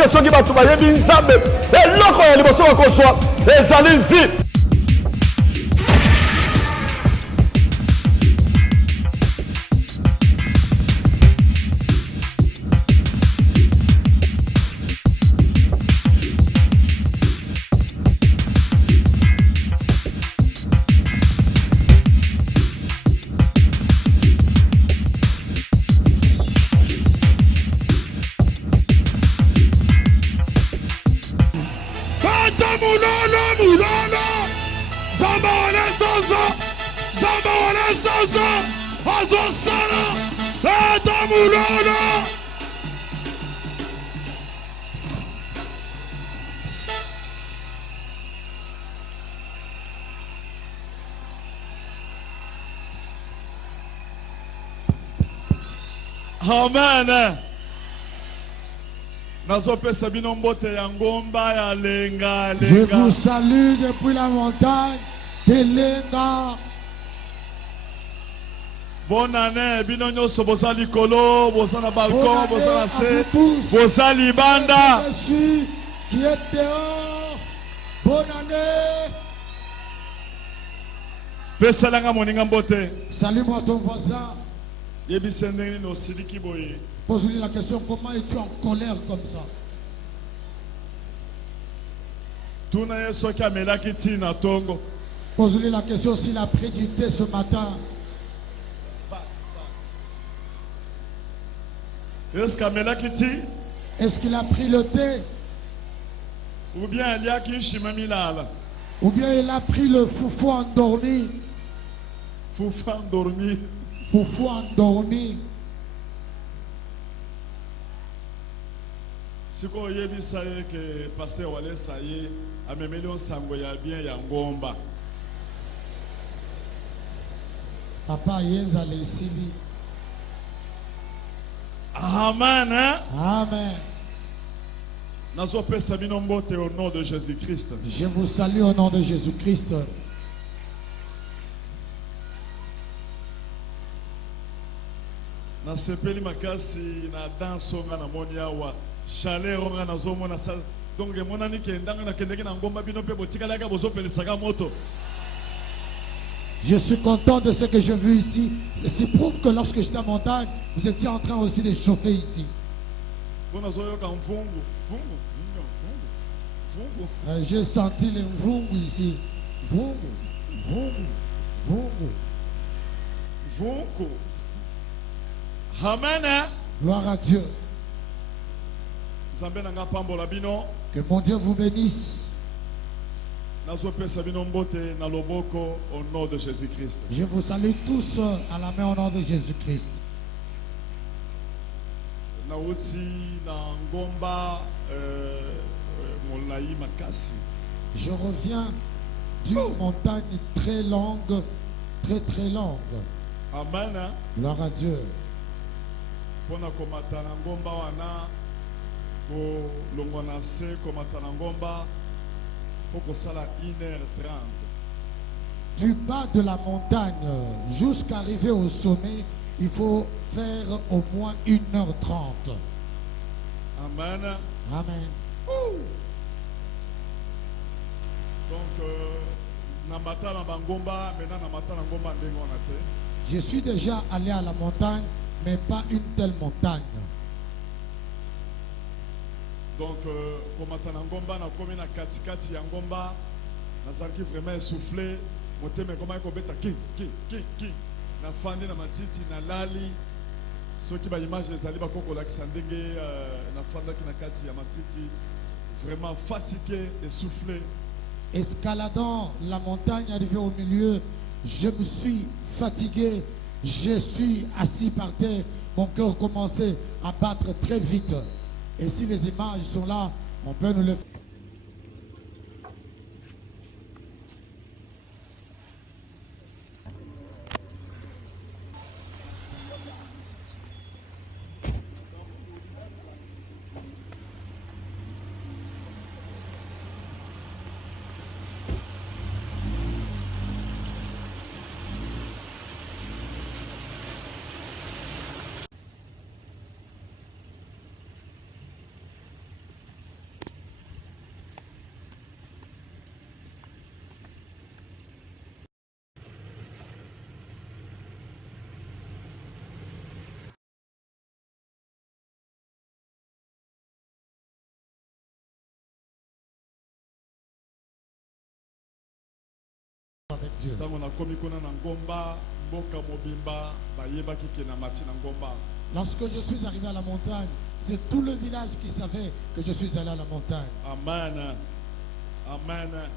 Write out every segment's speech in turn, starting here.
que ceux qui battent bayebi nzambe eloko ya liboso bakoswa ezali vie. Amen. Je vous salue depuis la montagne de Lenga. Bonne année, binonyo sobosa likolo, bosa na balcon, bosa na se, bosa libanda. Qui est dehors. Bonne année. Pesalanga moninga mbote. Salue-moi ton voisin. Yebisendeni no siliki boye. Pose-lui la question, comment es-tu en colère comme ça? Tuna yeso ki amelaki tina tongo. Pose-lui la question s'il a pris du thé ce matin. Est-ce qu'il a pris le thé? Ou bien il y a qui chimamilala? Ou bien il a pris le foufou endormi? Foufou endormi. Foufou endormi. Si vous voyez que pasteur Wale Saye a même million sangoya bien yangomba. Papa Yenza Lesili. Amen. Amen. Au nom de Jésus-Christ. Je vous salue au nom de Jésus-Christ. Na sepeli makasi na dansonga na moniawa chaleur na zomona sa donc monani ke ndanga na kendeki na ngomba bino pe botikala ka bozopelisaka moto. Je suis content de ce que j'ai vu ici. Ceci prouve que lorsque j'étais en montagne, vous étiez en train aussi de chauffer ici. J'ai senti les vungu ici. Vungu, vungu, vungu. Vungu. Amen. Gloire à Dieu. Que mon Dieu vous bénisse. Au nom de Jésus-Christ. Je vous salue tous à la main au nom de Jésus-Christ. Je reviens d'une montagne très longue, très longue. Amen. Gloire à Dieu. Du bas de la montagne jusqu'à arriver au sommet, il faut faire au moins 1h30. Amen. Amen. Donc, je suis déjà allé à la montagne, mais pas une telle montagne. Donc, comme Ngomba, na komi na katikati ya Ngomba, nazalaki vraiment essoufflé. Moteme koma ko beta ki na fandi na matiti na lali. Soki ba image ezali ba kokola kisandenge na fanda ki na kati ya matiti, vraiment fatigué, essoufflé. Escaladant la montagne, arrivé au milieu, je me suis fatigué. Je suis assis par terre. Mon cœur commençait à battre très vite. Et si les images sont là, on peut nous le faire. avec Dieu. Tango na komi kuna na ngomba mboka mobimba bayebaki ke na mati na ngomba. Lorsque je suis arrivé à la montagne, c'est tout le village qui savait que je suis allé à la montagne. Amen. Amen.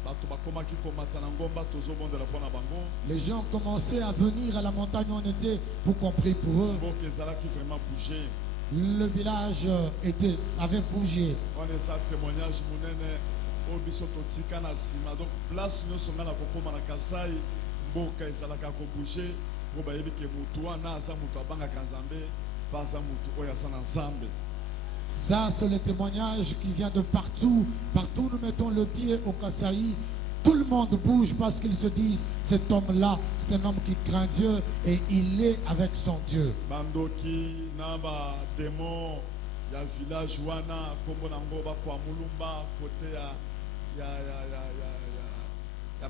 Bato bakomaki komata na ngomba tozobondela pona bango. Les gens commençaient à venir à la montagne où on était pour qu'on prie pour eux. Mboka ezalaki vraiment bougé. Le village avait bougé. On est ça témoignage munene obiso totika na sima. Donc place nyonso ngana kokoma na Kasai mboka ezalaka ko bouger. Ngo bayebi ke mutu wana aza mutu abangaka Nzambe, baza mutu oyo aza na Nzambe. Ça, c'est le témoignage qui vient de partout. Partout, nous mettons le pied au Kasaï. Tout le monde bouge parce qu'ils se disent, cet homme-là, c'est un homme qui craint Dieu et il est avec son Dieu. Bandoki, Naba, démon, ya village wana, kombo nango ba kwa mulumba, côté ya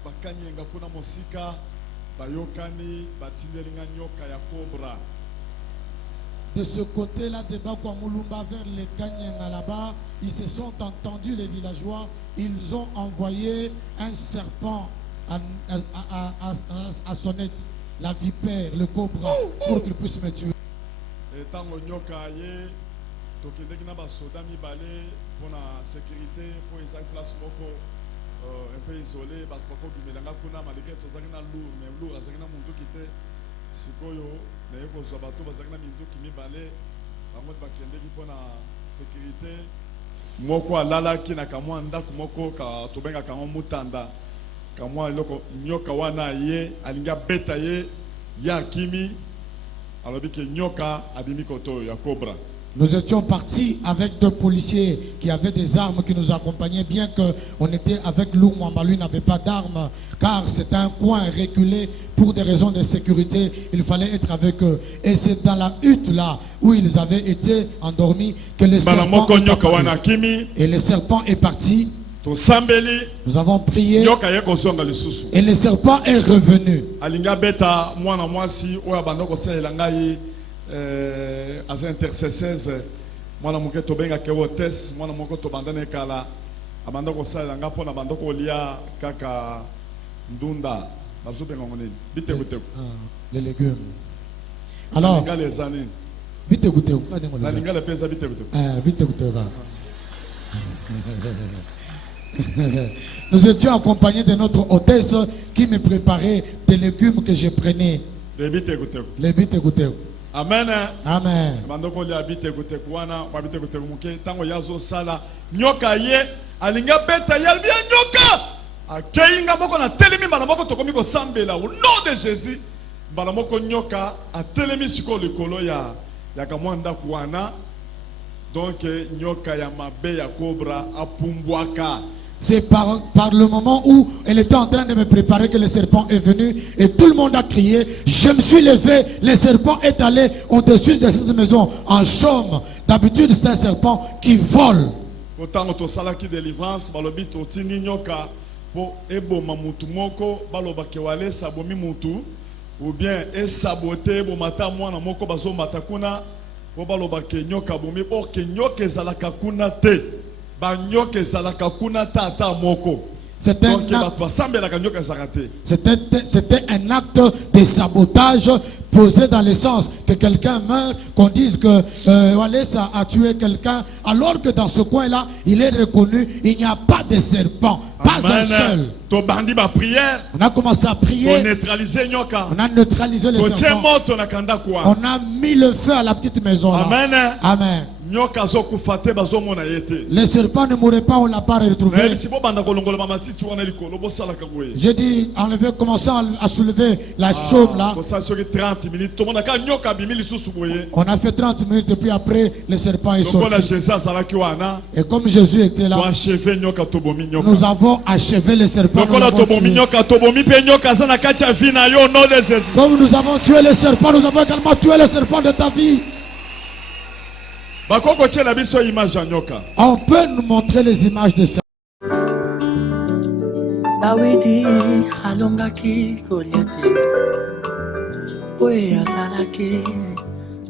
bakanye nga kuna mosika, bayokani, batindelinga nyoka ya cobra. De ce côté-là, de Bakwamulumba vers les Kanyenga là-bas, ils se sont entendus, les villageois. Ils ont envoyé un serpent à sonnette, la vipère, le cobra, pour qu'il puisse me tuer. Et tant que nyoka ye, tokendeki na basoda mibale pour la sécurité, pour esa place moko un peu isolé, bato bako bimelanga kuna malgré tozaki na lourd, mais lourd azaki na mundu kite. Sikoyo na ekozwa bato bazaki na minduki mibale bango bakendeki mpona sécurité moko alalaki na kamwa ndako moko tobengaka yango mutanda kamwa eloko nyoka wana ye alingi abeta ye ye akimi alobi ke nyoka abimi koto ya cobra. Nous étions partis avec deux policiers qui avaient des armes qui nous accompagnaient, bien qu'on était avec Lumwamba, lui n'avait pas d'armes, car c'était un coin reculé pour des raisons de sécurité. Il fallait être avec eux. Et c'est dans la hutte là où ils avaient été endormis que le serpent est apparu. Et le serpent est parti. Nous avons prié et le serpent est revenu. As intercesseurs mwana moke tobenga ke hôtesse mwana moko tobandane kala abanda ko sala nga pona bando ko lia kaka ndunda bazobenga ngoni bite gute les légumes. Alors les années bite gute la lingala pesa bite gute bite gute va. Nous étions accompagnés de notre hôtesse qui me préparait des légumes que je prenais. Les bite gute. Amen. Amen. Bandoko li abite gute kuana babite gute muke tango yazo sala nyoka ye alinga beta yalbia nyoka akeinga moko na telemi bana moko tokomi ko sambela au nom de Jésus bana moko nyoka a telemi siko likolo ya kamwanda kuana donc nyoka ya mabe ya cobra apumbwaka. C'est par le moment où elle était en train de me préparer que le serpent est venu et tout le monde a crié. Je me suis levé, le serpent est allé au-dessus de cette maison en chaume. D'habitude, c'est un serpent qui vole. Autant to salaki délivrance, balobi to tini nyoka po eboma mutu moko baloba ke wale sabomi mutu ou bien e saboter bo mata mwana moko bazo matakuna po baloba ke nyoka bomi po ke nyoka ezalaka kuna te. C'était un acte de sabotage posé dans le sens que quelqu'un meurt, qu'on dise que Walesa a tué quelqu'un, alors que dans ce coin-là, il est reconnu, il n'y a pas de serpent, pas un seul. On a commencé à prier, on a neutralisé le serpent, on a mis le feu à la petite maison là. Amen. Amen. Le serpent ne mourrait pas, on ne l'a pas retrouvé. J'ai dit, commençons à soulever la chaume là. On a fait 30 minutes et puis après, le serpent est sorti. Et comme Jésus était là, nous avons achevé le serpent. Comme nous avons tué le serpent, nous avons également tué le serpent de ta vie. On peut nous montrer les images de ça. Dawidi alongaki Goliath oye azalaki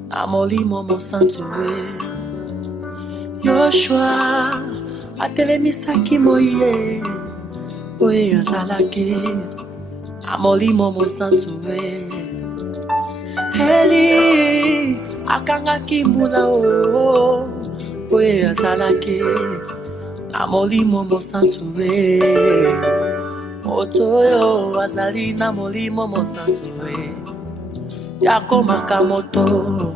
na molimo mosantuwe Yoshua atelemisaki Moïse oye azalaki amolimo mosantuwe Eli akangaki mbula o Oye asalaki amolimo mosantuwe Otoyo azali na molimo mosantuwe Yako makamoto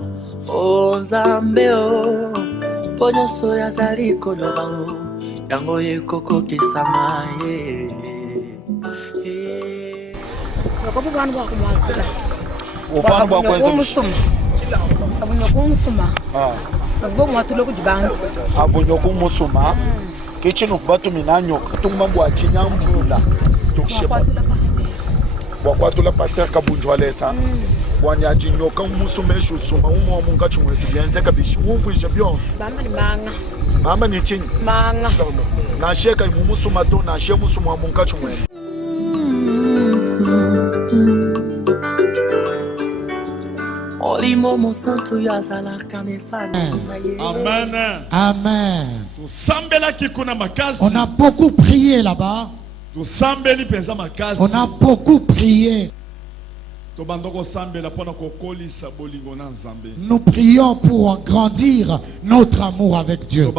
o Nzambe o Ponyoso yazali koloba o Yango ye koko kisama ye Kamu kan buat aku malu lah. Ufana buat aku musim. Kamu nak musim ah? Kamu mau tu lagu jibang. Abonyo kumusuma. Kichinu batu minanyo. Tumba buat chinyambula. Tuksheba. Wakwatu la pasteur kabunjwa lesa. Wanyaji nyoka umusumeshu suma umu munga chumwetu bienze kabishi. Umvuisha bionsu. Mama ni manga. Mama ni chini. Manga. Na sheka umusuma to na she musuma munga chumwetu. Olimo mosantu yazala kamefana. Amen. Amen. Tusambela kikuna makasi. On a beaucoup prié là-bas. Tusambeli penza makasi. On a beaucoup prié. Nous prions pour grandir notre amour avec Dieu.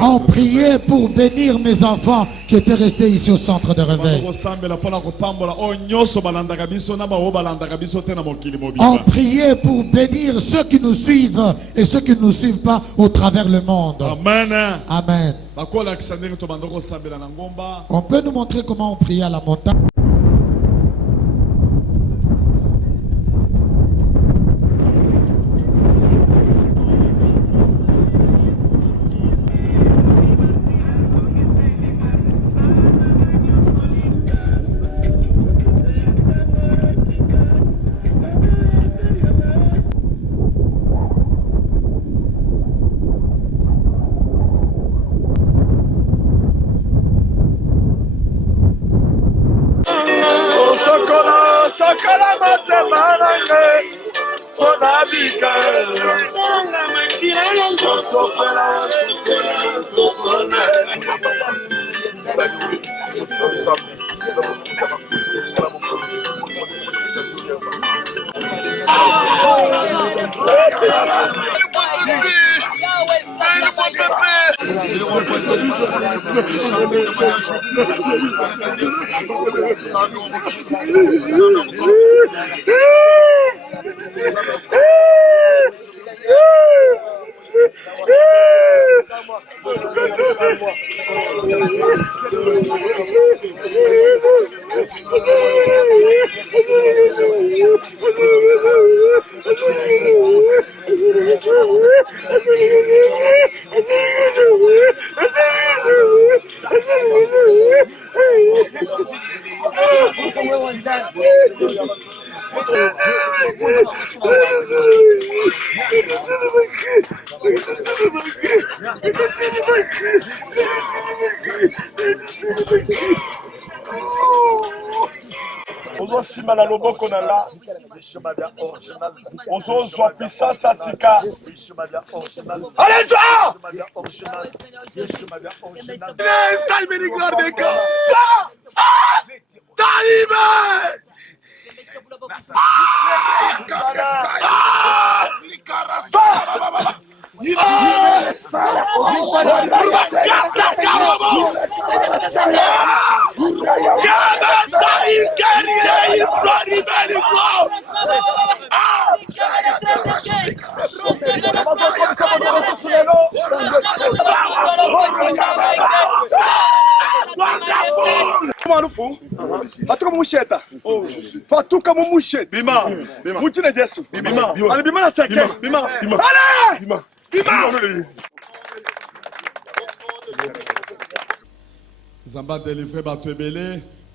On priait pour bénir mes enfants qui étaient restés ici au centre de réveil. On priait pour bénir ceux qui nous suivent et ceux qui ne nous suivent pas au travers le monde. Amen. Amen. On peut nous montrer comment on priait à la montagne?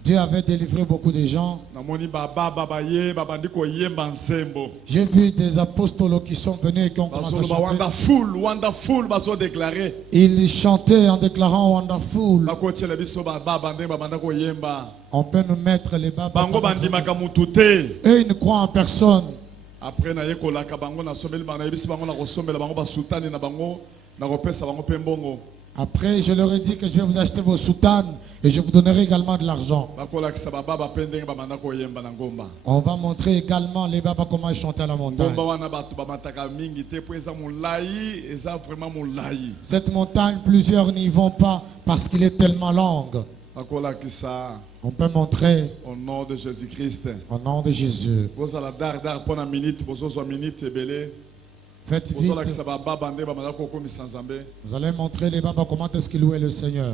Dieu avait délivré beaucoup de gens. J'ai vu des apôstoles qui sont venus et qui ont commencé à chanter. Ils chantaient en déclarant wonderful. On peut nous mettre les babas. Eux, ils ne croient en personne. Après, Après, je leur ai dit que je vais vous acheter vos soutanes et je vous donnerai également de l'argent. On va montrer également les babas comment ils chantent à la montagne. Cette montagne, plusieurs n'y vont pas parce qu'il est tellement longue. On peut montrer au nom de Jésus-Christ. Au nom de Jésus. Faites vite. Vous allez montrer les babas comment est-ce qu'ils louaient le Seigneur.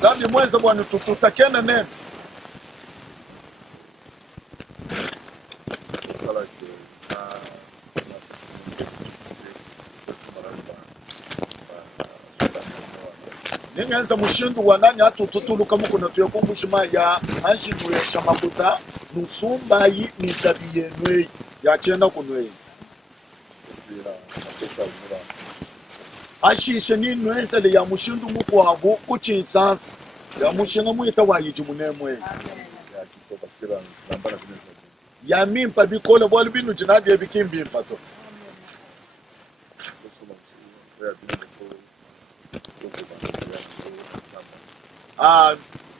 Zambi mweza bwana tutakena nene. Ningenza mushindu wanani atututuluka muko na tuyakumbushima ya anjinu ya shamakuta nusumba yi nizabi yenwe ya chenda kunwe. Ashishe ni nwenzele ya mushindu muko wagu kuchinsansi ya mushinga muita wayiji munemwe ya mimpa bikole bwali binu jinadi ya bikimbimpa to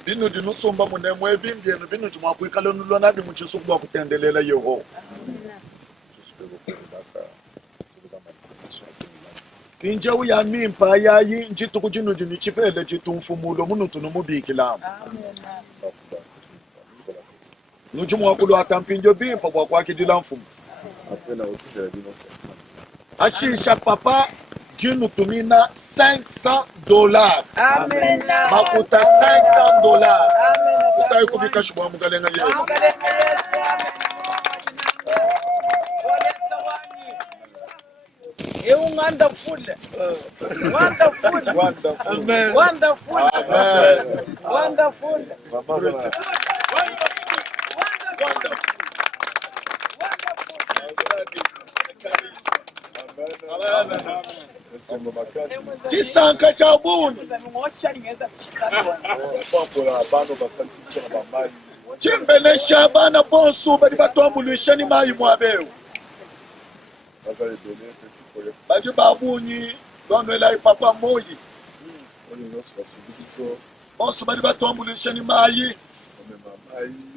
binu dinusumba munemwe bimbienu binu jimwakuikalo nulo nabi muchisumba kutendelela yeho. Injawu ya mimpa ya yi njitu kujinu jini chipele jitu mfumulo munu tunumubiki lamu. Nujumu wakulu atampinjo bimpa kwa kwa kidila mfumu. Ashisha papa jinu tumina $500. Amen. Makuta $500. Utayi kubika shubwa mugalenga yesu. Wonderful. Wonderful. Amen. Wonderful. Amen. Wonderful. Chisanka cha ubuni. Chimbele shabana bonsu bali batwambulisha ni mayi mwabeu. Baji babunyi donwela papa moyi. Bonso bali batombulisheni mayi.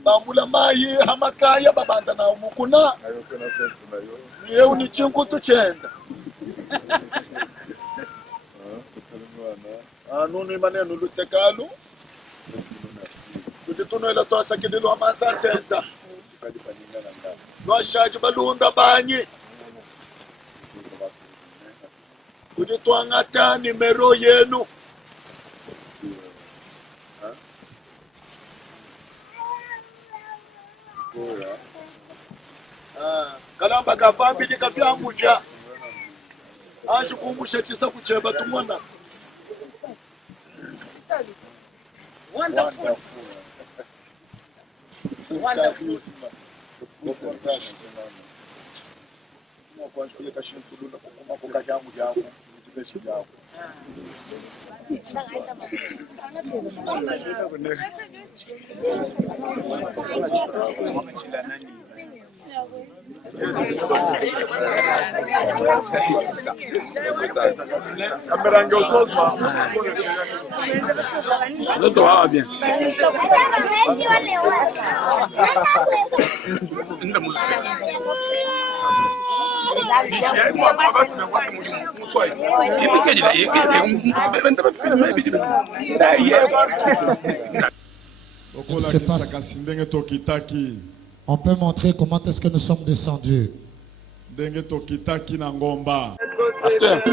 Bambula mayi hamakaya babanda na umukuna. Niye unichinkutu chenda. Nunu maneno lusekalu. Kuti tunoela twasakidilo amasantenta. Twashaji balunda banyi. Kuti twangata nimero yenu. Kalamba kavambi nikapyamuja. Kumbusha chisa kucheba tumwana. Wonderful. Wonderful. On peut montrer comment est-ce que nous sommes descendus. Pasteur.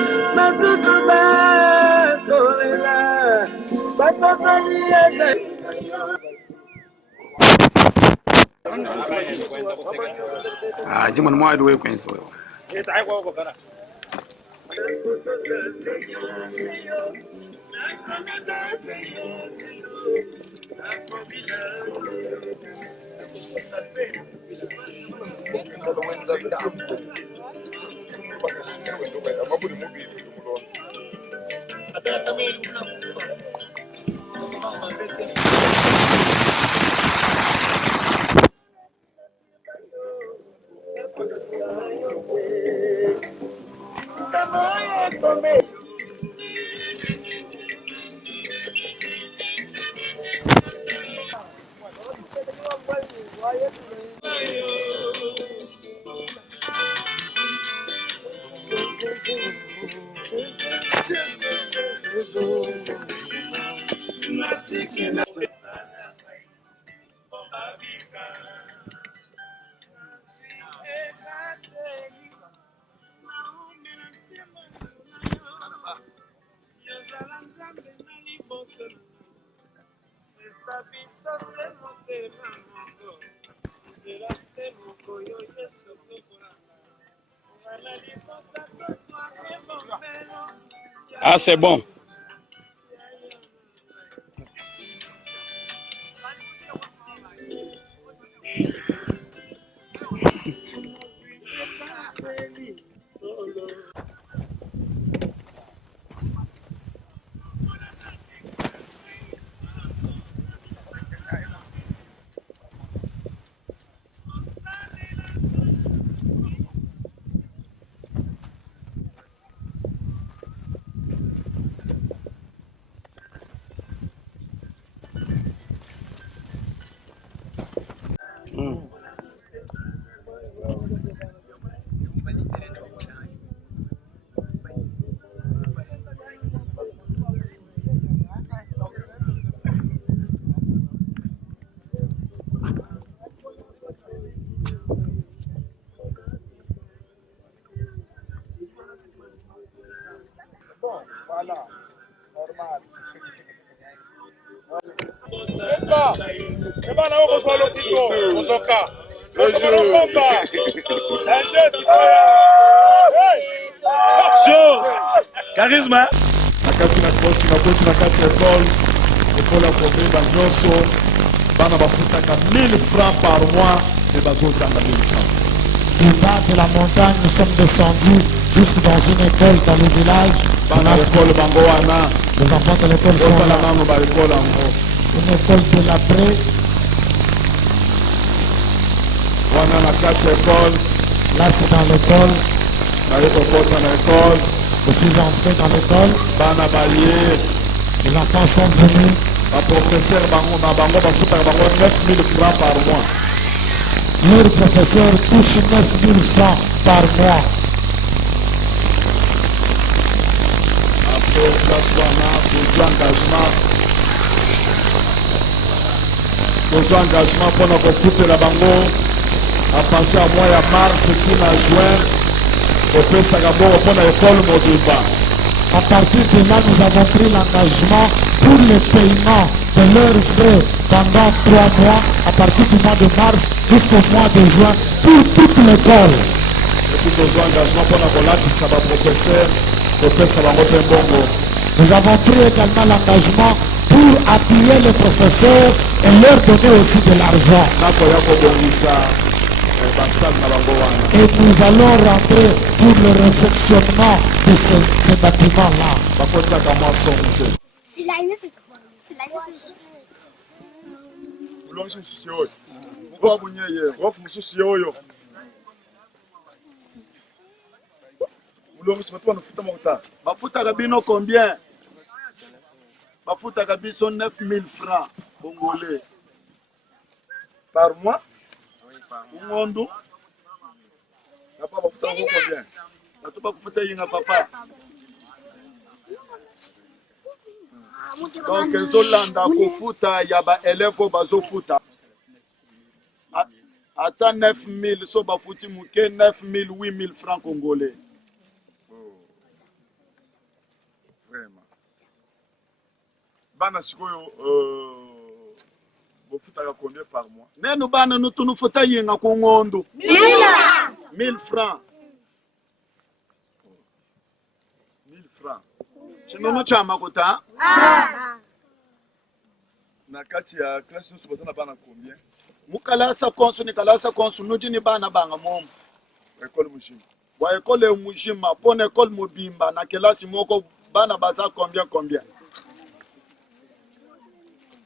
Jimon mo do we kwenso. Ah, c'est bon. Charisme. Nakati na kati ya école école komeba nyonso bana bafutaka 1000 francs par mois et bazozanga 1000 francs. Du bas de la montagne, nous sommes descendus jusque dans une école dans le village. Bana école bango wana. Les enfants de l'école sont là. Une école de l'après. Wana na kati ya école. Là c'est dans l'école. Je suis entré dans l'école. bana baye Les enfants sont venus. baprofesseur bango na bango bafutaka bango 9 000 francs par mois. Leur professeur touche 9 000 francs par mois. Après place wana besoin engagement mpona kofutela bango à partir ya mois ya mars tina juin kopesaka bongo mpona ekole mobimba. À partir de là, nous avons pris l'engagement pour le paiement de leurs frais pendant 3 mois, à partir du mois de mars jusqu'au mois de juin, pour toute l'école. Et puis besoin engagement mpona kolatisa baprofesseur kopesa bango mpe mbongo. Nous avons pris également l'engagement pour appuyer les professeurs et leur donner aussi de l'argent. nakoya kobongisa basale na bango wana. Et nous allons rentrer pour le réfectionnement de ces bâtiments-là. bakotiaka mwa somo te. Ulongi msusi oyo. Mugwa bunyeye. Rofu msusi oyo. Ulongi sipatu wanafuta mafuta. Mafuta kabino combien? Mafuta kabiso 9 000 francs congolais. Par mois? Oui, par mois. Ungondu? Papa mafuta ngo combien? Natupa kufuta yinga papa. Donc ezolanda kofuta ya ba élève bazofuta. Ata 9 000 so bafuti muke 9 000 8 000 francs congolais. Vraiment. Bana sikoyo bofutaka combien par mois? Nenu bana nutunufuta yinga ku ngondu. 1000 francs. 1000 francs. Chinono cha makuta? Na kati ya classe nusu bazana bana combien? Mukalasa konsu ni kalasa konsu nuji ni bana banga momo. École Mujima. Wa école Mujima pona école Mobimba na kelasi moko bana baza combien?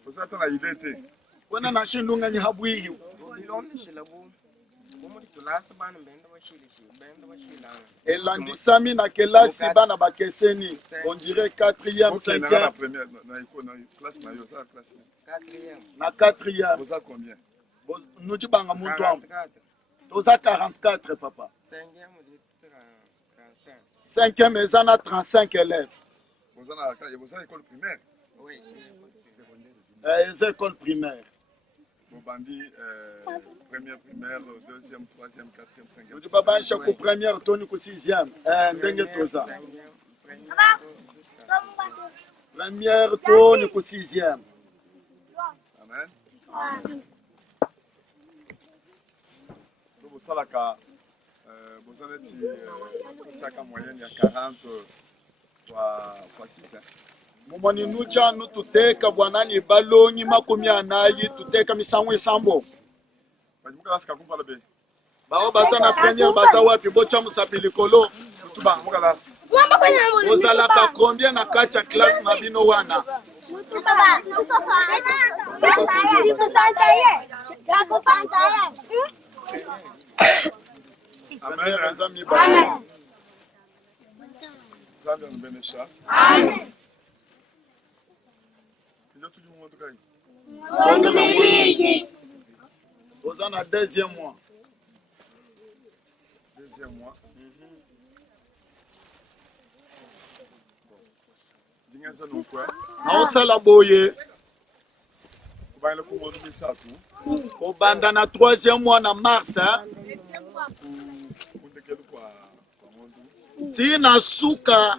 Vous êtes en idée te. Wana na shindunga ni habwi. Elandisami na kelasi bana bakeseni. On dirait 4e, 5e. Na 4e. Vous êtes combien? Nous disons banga muntu wangu. Vous êtes 44 papa. 5e ezana 35 élèves. Vous êtes école primaire? Oui, c'est école primaire. Vous bandit première primaire, deuxième, troisième, quatrième, cinquième. Vous dites papa chaque première toni ko 6e. Ndenge toza. Première toni ko 6e. Amen. Vous salaka vous en êtes chaque moyenne il y a 40 fois 6. Mumoni nuja nututeka bwanani balongi makumi anayi tuteka misango isambo. Bajimuka lasika kumpa labe. Bao basa na première basa wapi bocha musapili kolo. Tuba muka lasi. Ozalaka combien na kati ya classe na bino wana? Amen. Amen. Zambi anbenesha. Amen. Vous en avez deuxième mois. Deuxième mois. Naosala boye. Obanda na 3e mois na mars. Tina suka.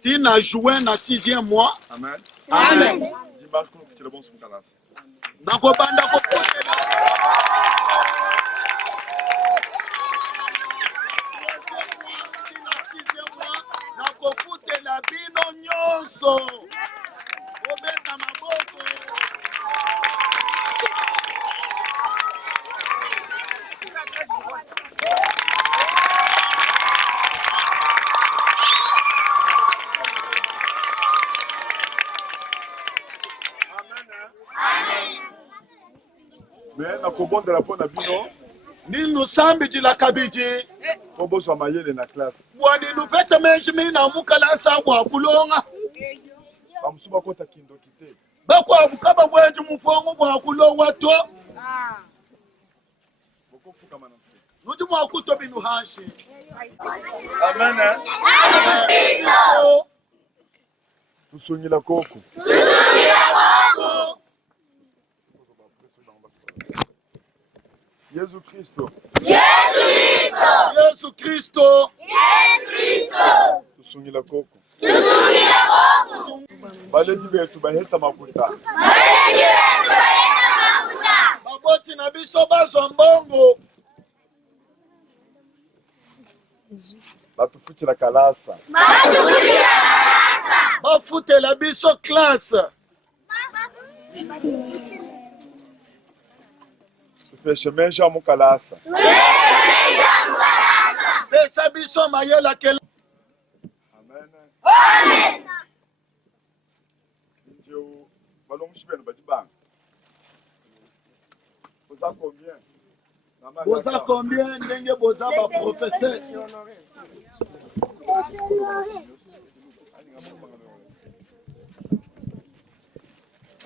Tina juin na 6e mois. Amen. Amen. Dimanche qu'on fait le bon sous kalas. Nakobanda ko potela. Tina 6e mois nakofutela bino nyonso. Obeta maboko. Mais na kobonde la pona bino Ninu sambi jila kabiji. Bobo so mayele na classe. Bwani nupete menjimi na mukala sabwa kulonga. Bamusuba kota kindo kite. Bakwa bukaba bwenji mufongo bwa kulonga to. Boko fuka manamfu. Nuji mwa kuto binu hashi. Amen. Tusungila koko. Yesu Kristo. Yesu Kristo. Tusungila koko. Baledi betu baheta makuta. Baboti na biso bazo mbongo. Batufutila kalasa. Bafutela biso classe. Tufeshemeja mukalasa. Pesa biso mayela kela. Amen. Njeu balongishibeno badibanga. Boza combien? Boza combien ndenge boza ba professeur?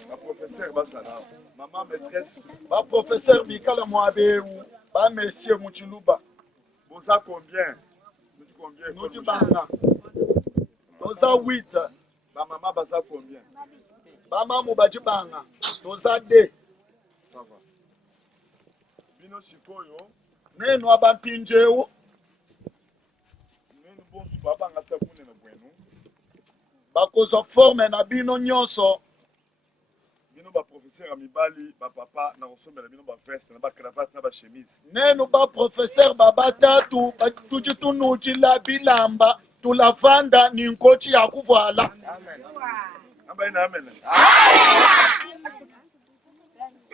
La professeur basala. Maman maîtresse. Ba professeur Bikala Mwaberu. Ba monsieur Muchiluba. Boza combien? Nous du banga. Boza 8. Ba maman baza combien? Ba maman bajibanga. Boza 2. Ça va. Bino sikoyo. Nenu abampinjeo. Nenu bonsu baba ngata kune na bwenu. Bakozo forme na bino nyonso. Bino ba professeur amibali, ba papa na kosomela bino ba veste na ba cravate na ba chemise. Nenu ba professeur baba tatu batuji tunuji la bilamba tulavanda ni nkochi ya kuvala. Amen. Amen. Amen.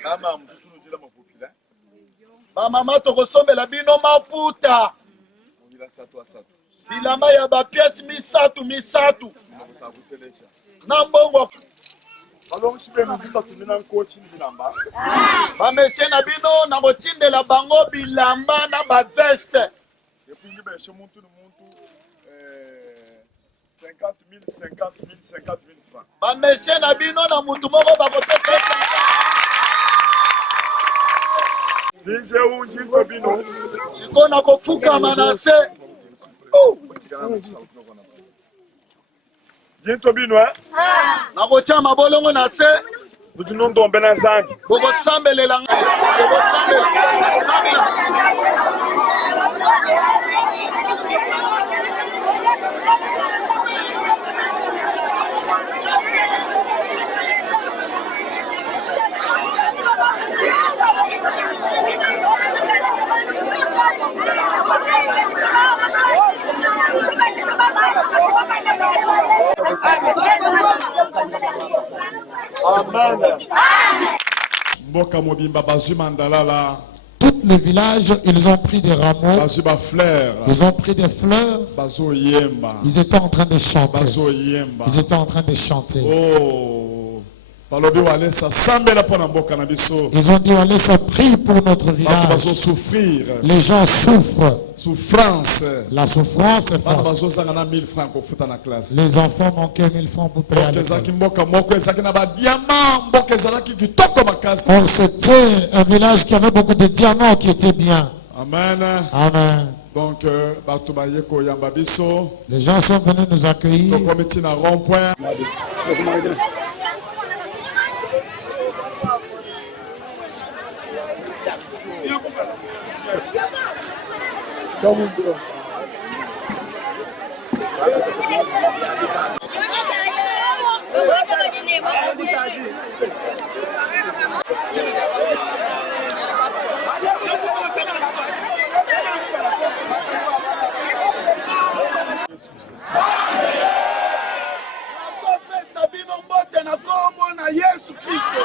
Kama mtunuji la mapopula. Ba mama tokosomela bino maputa. Ongila sato asatu. Bilamba ya ba pièce misatu. Na mbongo. Balongishibeno bisa tumina nkochi bilamba. Ba monsieur na bino na kotindela bango bilamba na ba veste. Et puis il chez muntu 50 000 francs. Ba monsieur na bino na mutu moko bakopesa 50. Ninje unji ko bino. Siko na kofuka manase. Jinto bino Na kocha mabolongo na se. Butunondo mbena zambi. Boko sambelela. Boko sambelela. Amen. Mboka mobimba bazwi mandalala. Tous les villages, ils ont pris des rameaux, Bazwi ba fleurs. ils ont pris des fleurs, Bazo yemba. ils étaient en train de chanter. Bazo yemba. Ils étaient en train de chanter. Oh. Balobi wale sa sambela pona mboka na biso. Ils ont dit, allez, ça prie pour notre Bato village. bazo souffrir. Les gens souffrent. Souffrance. La souffrance est Bana forte. bazo zanga na 1000 francs kofuta na classe. Les enfants manquaient 1000 francs pour payer à Mboka l'école. ezalaki mboka moko ezalaki na ba diamant. Mboka ezalaki kitoko makasi. Or, c'était un village qui avait beaucoup de diamants qui étaient bien. Amen. Amen. Donc bato baye koyamba biso. Les gens sont venus nous accueillir. Tokomiti na rond-point. Sabino mbote na kombo na Yesu Kristo.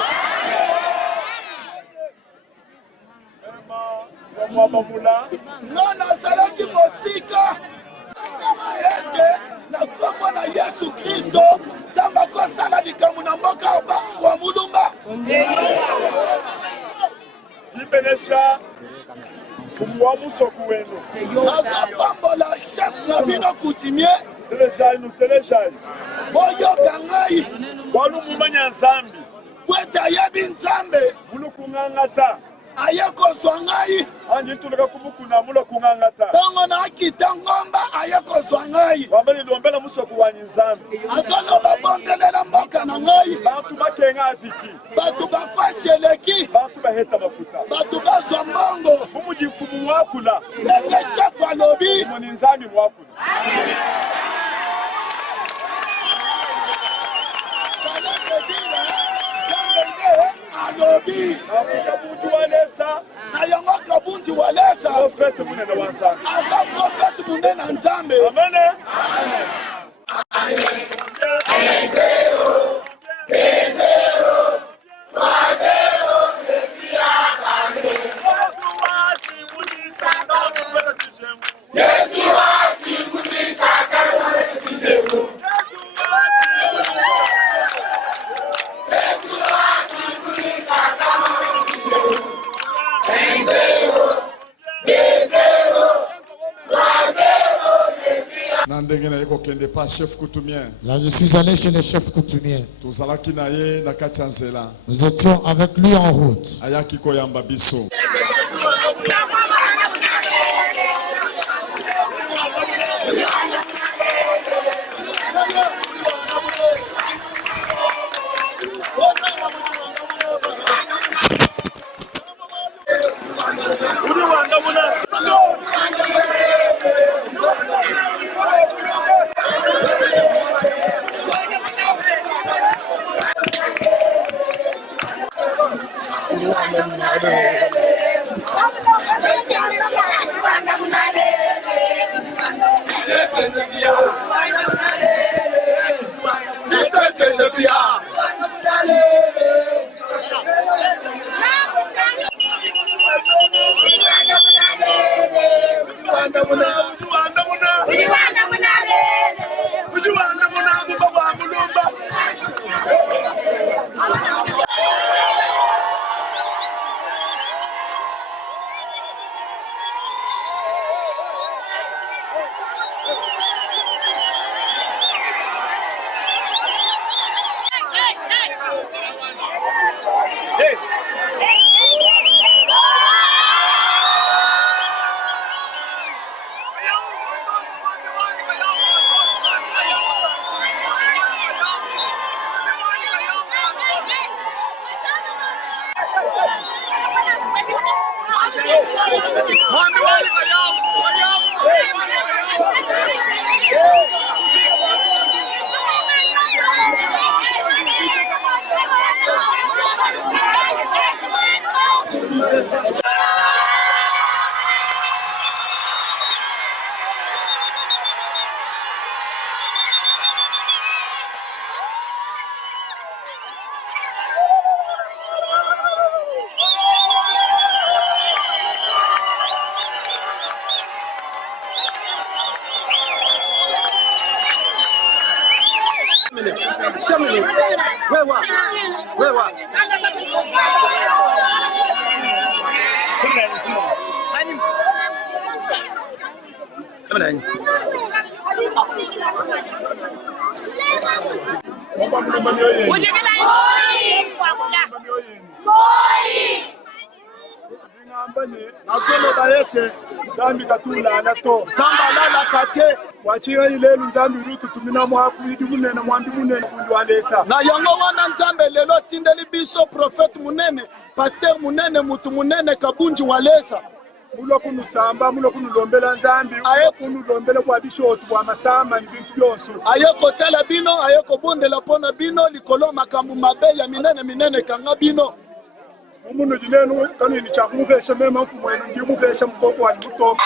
Nona salaki mosika. Ete na kombo na Yesu Kristo. Tamba kosala likambo na mboka wa mulumba. Jibenesha mfumu wa musoku wenu naza pambola chef na bino coutumier telejai boyoka ngai bolu mumanya nzambi kweta yebi nzambe mulu kung'ang'ata aye kozwa ngai andi tuleka kumukuna mula kung'ang'ata ntongo nakita ngomba aye kozwa ngai wambali lombela musoku wanyi nzambi azoloba bondelela mboka na ngai bantu bakenga apiti bato bapasi eleki bantu baheta makuta bato bazwa mbongo mumuji mfumu mwakula ndenge chef alobi muni nzambi mwakula alobi kabuntu walesa na yango kabunti walesa profete munene wa nzambi aza profete munene na nzambe amene Là, je suis allé chez le chef coutumier. Nous étions avec lui en route. nasolo bayete nzambi katulana to nzambalala kate wachira ilelu nzambi rutu tumina mwakuidi munene mwambi munene kundi walesa na yango wana nzambe lelo tindeli biso profete munene pasteur munene mutu munene kabunji walesa mulo kunusamba mulo kunulombela nzambi aye kunulombela kwa bishoti kwa masamba ni bintu byonso aye kotala bino aye kobondela pona bino likolo makambu mabe ya minene minene kanga bino umuntu dinenu kanini chakumupesha mema mfumo wenu ndimupesha mkoko wa mutoko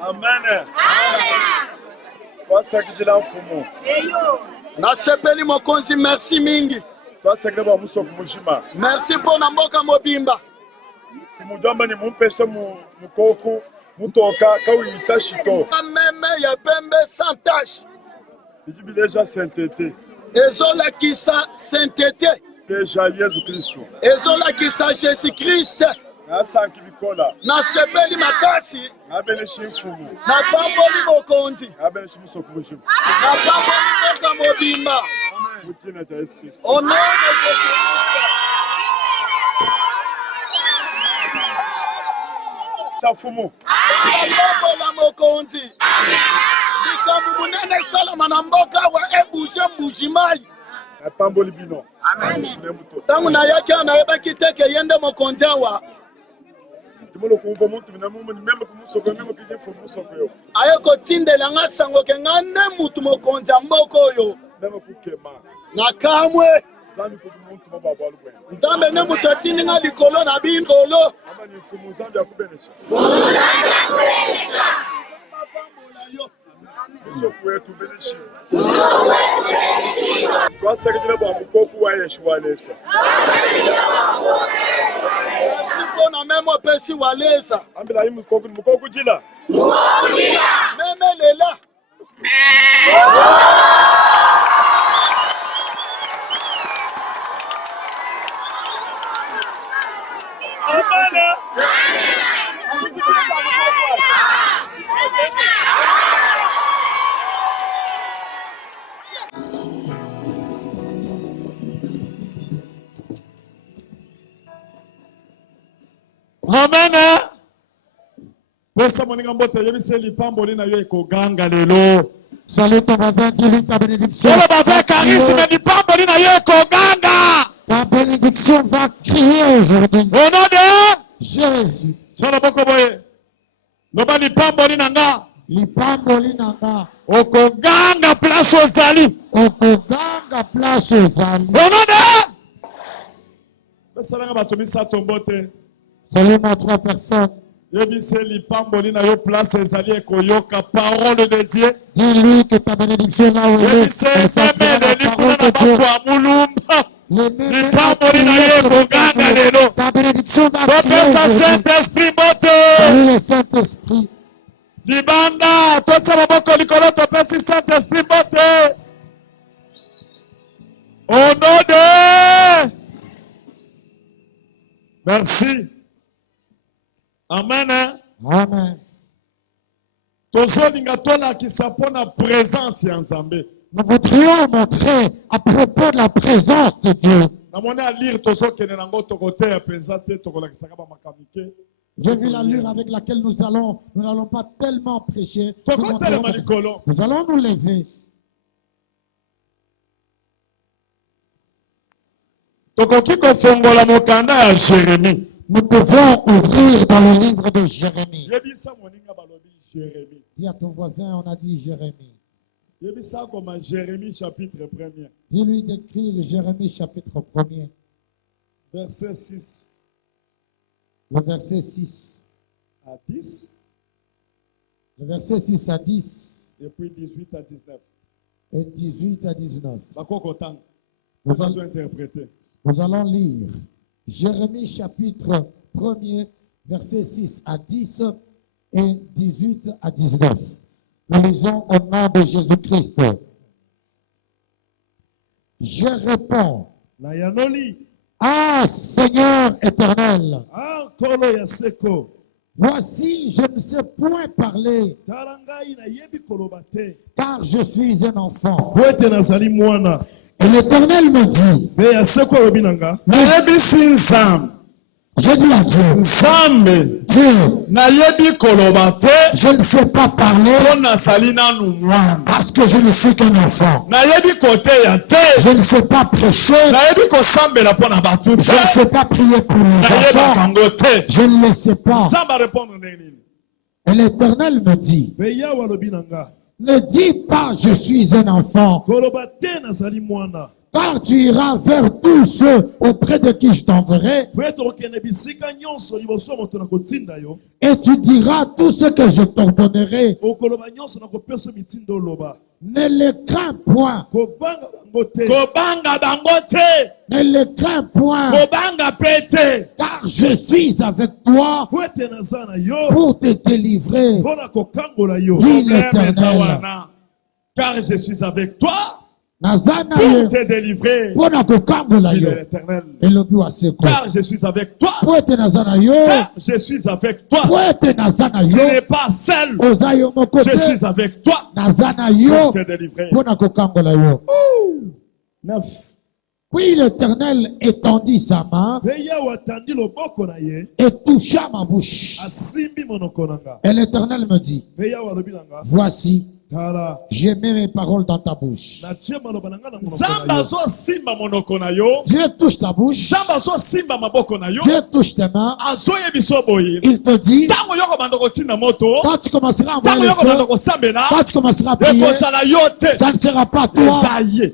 amen twasakijila mfumo nasepeli mokonzi merci mingi twasakile ba muso kumushima merci pona mboka mobimba mudamba ni mumpesha mukoko mutoka kawita shito meme ya pembe sans tache ijibileja sainteté ezolakisa sainteté, déjà Yesu Kristo ezolakisa Jésus Christ. nasanki bikola Nasepeli makasi, nabeleshi mfumu napamboli mokonzi, nabeleshi musokumushu napamboli mboka mobimba. mutina cha Yesu Kristo. Au nom de Jésus Christ. cha mfumu Napambola mokonzi. Likambo munene salama na mboka wa ebuje mbujimai. napamboli bino nemuto Tangu na yake anayebaki teke yende mokonzi wa. timolo kumva muntu minamumu ni meme kumusoko meme kije mfumu musoko yo Ayeko tindela nga sango ke nga ne mutu mokonzi mboko yo. meme kukema Na kamwe. zambi kuku muntu mababa alubwe Nzambe ne mutu atindi nga likolo na binkolo. ama ni mfumu zambi akubenesha musoko wetu beneshi twasekejele bwa mukoku wa Yesu walesa Siko na memo pesi waleza. ambila hii mukoku ni mukoku jila Meme lela. amana Amen. Pesa moninga mbote yebise lipamboli na yo ekoganga lelo. Salut ton voisin, dis-lui ta bénédiction. Solo bave charisme lipamboli na yo ekoganga. Ta bénédiction va crier aujourd'hui. Au nom de Jésus. Solo boko boye. Loba lipamboli na nga. Lipamboli nanga. Okoganga place ozali. Okoganga place ezali. Au nom de Pesa nga bato misato mbote. Salut-moi 3 personnes. Yebise lipamboli na yo place ezali ekoyoka parole de Dieu. Dis-lui que ta bénédiction là où elle Yebise est, elle sentira meme la de parole likuna na de Dieu. bato ya mulumba. Les mêmes Lipamboli na yo ekoganga lelo. ta bénédiction va crier Topesa aujourd'hui. Saint-Esprit mbote. Salut le Saint-Esprit. Libanda, tocha maboko likolo topesi Saint-Esprit mbote. Au nom de Merci. Amen. Amen. Tozolinga tolakisa mpona présence ya Nzambe. Nous voudrions montrer à propos de la présence de Dieu. Namoni a lire tozokende nango tokoteya penza te tokolakisaka bamakambo ke. J'ai vu la lure avec laquelle nous n'allons pas tellement prêcher. Tokotelema likolo. Nous allons nous lever. Tokoki kofongola mokanda ya Jérémie. Nous pouvons ouvrir dans le livre de Jérémie. Yebisa moninga balobi Jérémie. Dis à ton voisin, on a dit Jérémie. Yebisa comme Jérémie chapitre 1er. Dis-lui d'écrire Jérémie chapitre 1er, Verset 6 le verset 6. à 10 Le verset 6 à 10 et puis 18 à 19. et 18 à 19. Bakokotang. Nous Nous allons, allons interpréter. nous allons lire Jérémie chapitre 1er, verset 6 à 10 et 18 à 19. Nous lisons au nom de Jésus-Christ. Je réponds, na yanoli ah Seigneur éternel, nkolo ya seko voici, je ne sais point parler, tala ngai nayebi koloba te car je suis un enfant. po ete nazali mwana Et l'Éternel me dit, mpe ya seko alobi na nga Nayebisi Nzambe. je dis à Dieu, Nzambe. Dieu, Nayebi koloba te. je ne sais pas parler Po nazali nanu mwana. parce que je ne suis qu'un enfant. Nayebi koteya te. Je ne sais pas prêcher, Nayebi kosambela mpo na bato je ne te. sais pas prier pour les Nayebaka enfants, yango te. je ne le sais pas. Nzambe arépondre ndenge nini? Et l'Éternel me dit, mpe yawe alobi na nga ne dis pas je suis un enfant, koloba te nazali mwana car tu iras vers tous ceux auprès de qui je t'enverrai, po ete okende bisika nyonso liboso ya moto na kotinda yo et tu diras tout ce que je t'ordonnerai. okoloba nyonso na kopesa mitindo oloba Ne les crains point, kobanga bango te Kobanga bango te. ne les crains point, Kobanga pe te. car je suis avec toi po ete naza na yo pour te délivrer, mpo na kokangola yo dit Problème eza l'Éternel. wana. Car je suis avec toi Nazana pour ye. te délivrer. Pona kukambola Dit yo. l'Éternel. Elobi wa seko. Car je suis avec toi. Poete nazana yo. Car je suis avec toi. Poete nazana Tu yo. n'es pas seul. Oza yo moko Je te. suis avec toi Nazana pour yo. te délivrer. Pona kukambola yo. 9. Puis l'Éternel étendit sa main et toucha ma bouche. Et l'Éternel me dit, voici, j'ai mis mes paroles dans ta bouche. Dieu touche ta bouche. Dieu touche tes mains. Il te dit, quand tu commenceras à envoyer le feu, quand tu commenceras à prier, ça ne sera pas toi,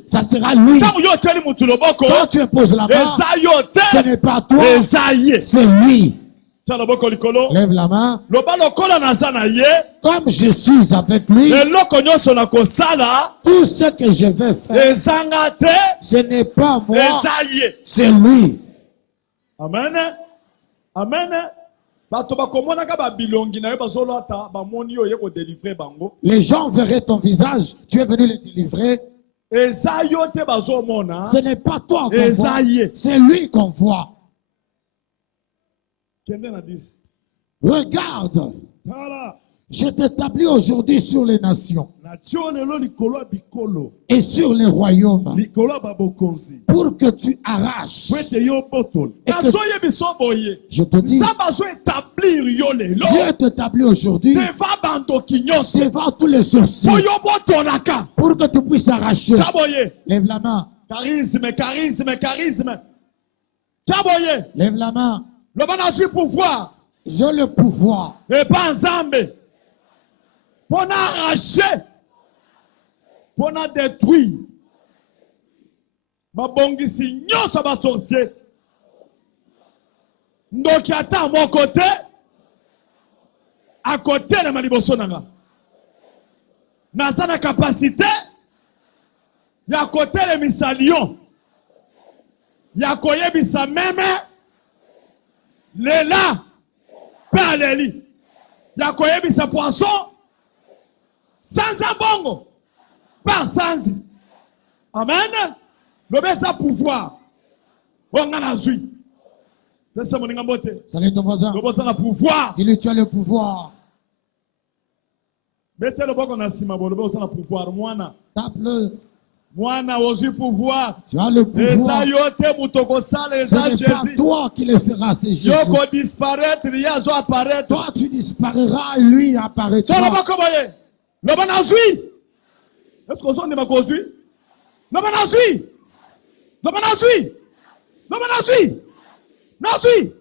ça sera lui. Quand tu imposes la main, ce n'est pas toi, c'est lui. Lève la main. Comme je suis avec lui, tout ce que je vais faire, ce n'est pas moi, c'est lui. Amen. Amen. Les gens verraient ton visage, tu es venu les délivrer. Ce n'est pas toi qu'on voit, c'est lui qu'on voit. Regarde, je t'établis aujourd'hui sur les nations et sur les royaumes pour que tu arraches. Et que, je te dis, Dieu t'établit aujourd'hui devant tous les sourcils pour que tu puisses arracher. Lève la main. Charisme, charisme, charisme. Lève la main. Pouvoir. J'ai le pouvoir. Et pas ensemble. Pour arracher. Pour détruire. Ma bongisi nyoso ba sorcier. Ndoki ata mon côté. À côté de ma liboso nanga. Nasa na capacité. Ya côté de misalion. Ya koye bisa meme. Lela. Pas leli. Ya koye bisa poisson. Sans abongo. Pas sans. Amen. Le besa pouvoir. On a zui. Salut ton voisin. Le pouvoir. Dis-lui, tu as le pouvoir. Tape-le. Tu as le pouvoir. Ce n'est pas toi qui le feras, c'est Jésus. Toi, tu disparaîtras et lui apparaîtra. Est-ce qu'on s'en est ma cause? Non, mais nazui! Non, mais nazui! Non, mais nazui! Nazui!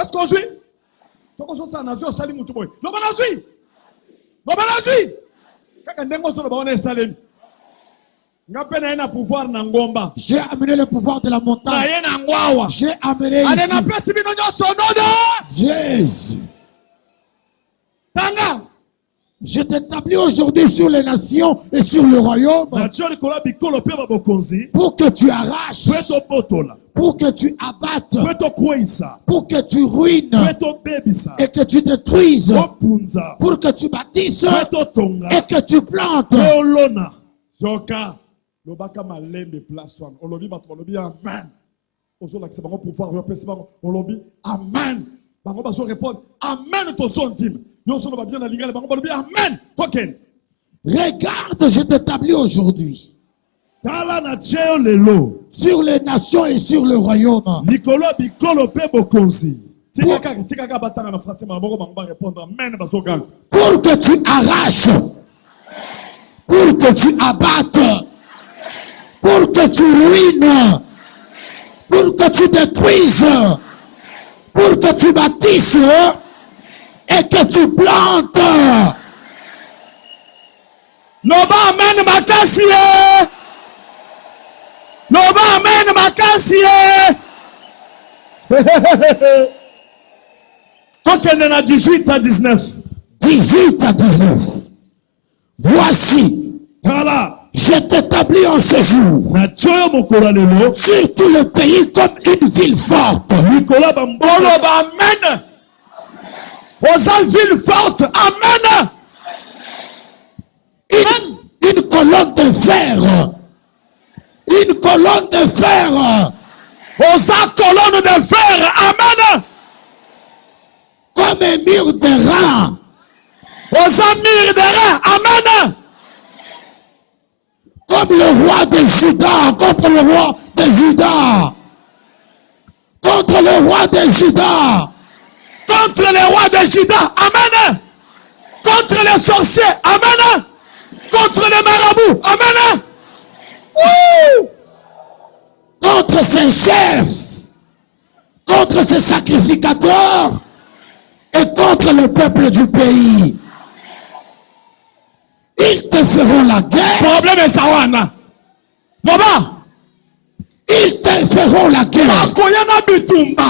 Est-ce qu'on suit? Faut qu'on soit nazui, on salit mon tout boy. Non, mais nazui! Non, mais nazui! Quand on est sur le bas, on est salé. J'ai amené le pouvoir de la montagne. J'ai amené ici. Jésus. Je t'établis aujourd'hui sur les nations et sur le royaume pour que tu arraches, pour que tu abattes, pour que tu ruines et que tu détruises, pour que tu bâtisses et que tu plantes. Lobaka malembe place one. Olobi bato olobi amen. Ozo la kse bango pouvoir repesi bango olobi amen. Bango bazo répondre amen to son team. Yo sono ba bien na lingala bango olobi amen. Token. Regarde, je t'établis aujourd'hui Tala na cheo lelo sur les nations et sur le royaume. Nikolo bikolo pe bokonzi. Tika batanga na français bango bango ba répondre amen bazo gang. Pour que tu arraches, pour que tu abattes, pour que tu ruines, pour que tu détruises, pour que tu bâtisses et que tu plantes. Loba amen makasi. Loba amen makasi. Quand elle est à 18 à 19. 18 à 19. Voici. Je t'établis en ce jour sur tout le pays comme une ville forte. Amen. Aux ville forte. Amen. Une colonne colonne de fer. Une colonne de fer. Oza colonne de fer. Amen. Comme un mur de rein. Oza mur de rein. Amen. Comme le roi de Juda. Contre le roi de Juda. Contre le roi de Juda. Contre les rois de Juda. Amen. Contre les sorciers. Amen. Contre les marabouts. Amen. Ouh. Contre ses chefs. Contre ses sacrificateurs. Et contre le peuple du pays. Ils te feront la guerre. Problème est ça. Baba. Ils te feront la guerre. Bakoyana bitumba.